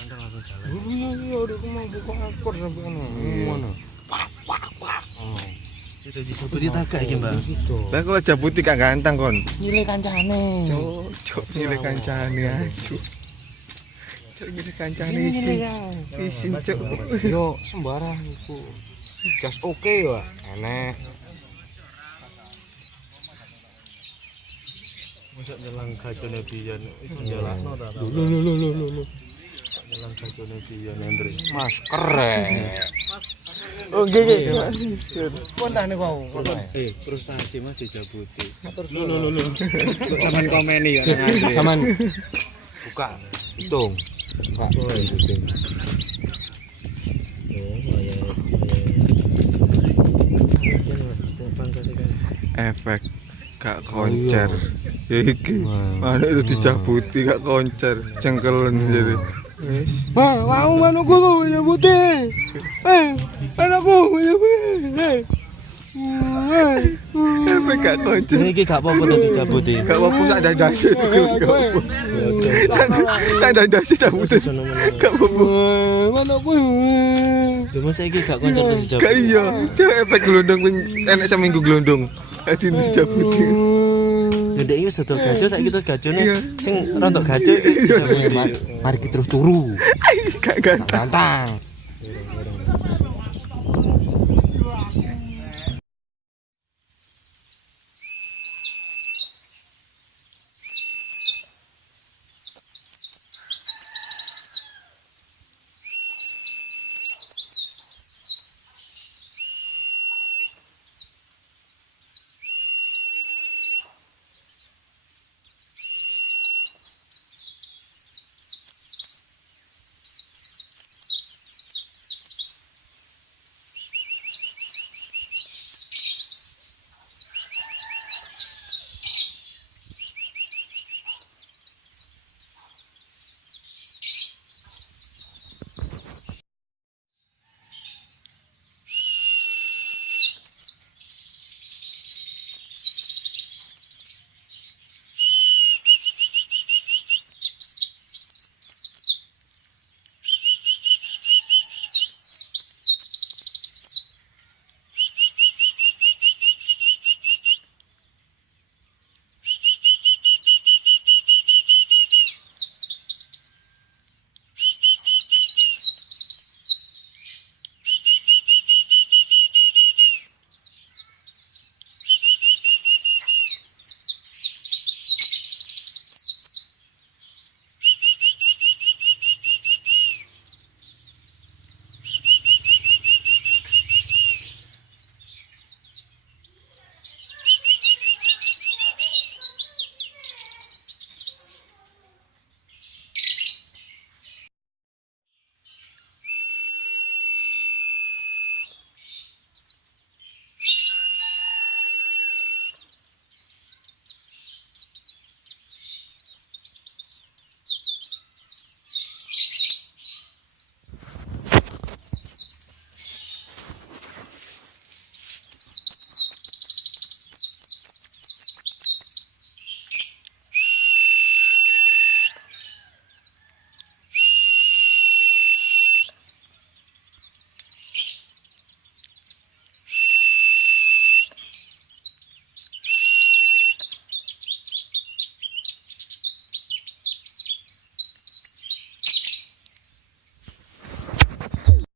candang langsung jalan. Iya, udah mau buka ekor sampai mana. Oh. Itu disebut tagak iki, Mbak. Lah kalau jabuti gak ganteng kon. Nyile kancane. Cok nyile kancane asu. Cok nyile kancane isin cok. Yo sembarang iku. Gas oke yo, enek. Masa nyelang gajone biyen iso njalakno ta. Lho. Nyelang gajone biyen Andre. Mas keren. Oh nggih. Kontane kau. Frustasi Mas dijabuti. Lho. Kok sampean komeni ya nang Andre. Saman buka hitung. Buka. Oh, hitung. Efek gak koncer. Iki. Mana itu dijabuti gak koncer. Cengkelen jadi. Wis. Mau anakku nyabuti. Anakku nyabuti. Efek gak koncer. Iki gak apa-apa to dijabuti. Gak apa-apa sak dasi itu. Sak dasi jabuti. Gak apa-apa. Anakku. Lho masa iki gak konco to dijabuti. Gak iya. Cek efek gelondong enek seminggu gelondong. Ati dijabuti. Ndek iki sedol gajo saiki terus gajone Iya. sing rontok gajo iki dijabuti. Mari kita terus turu. Gak ganteng. Gantang.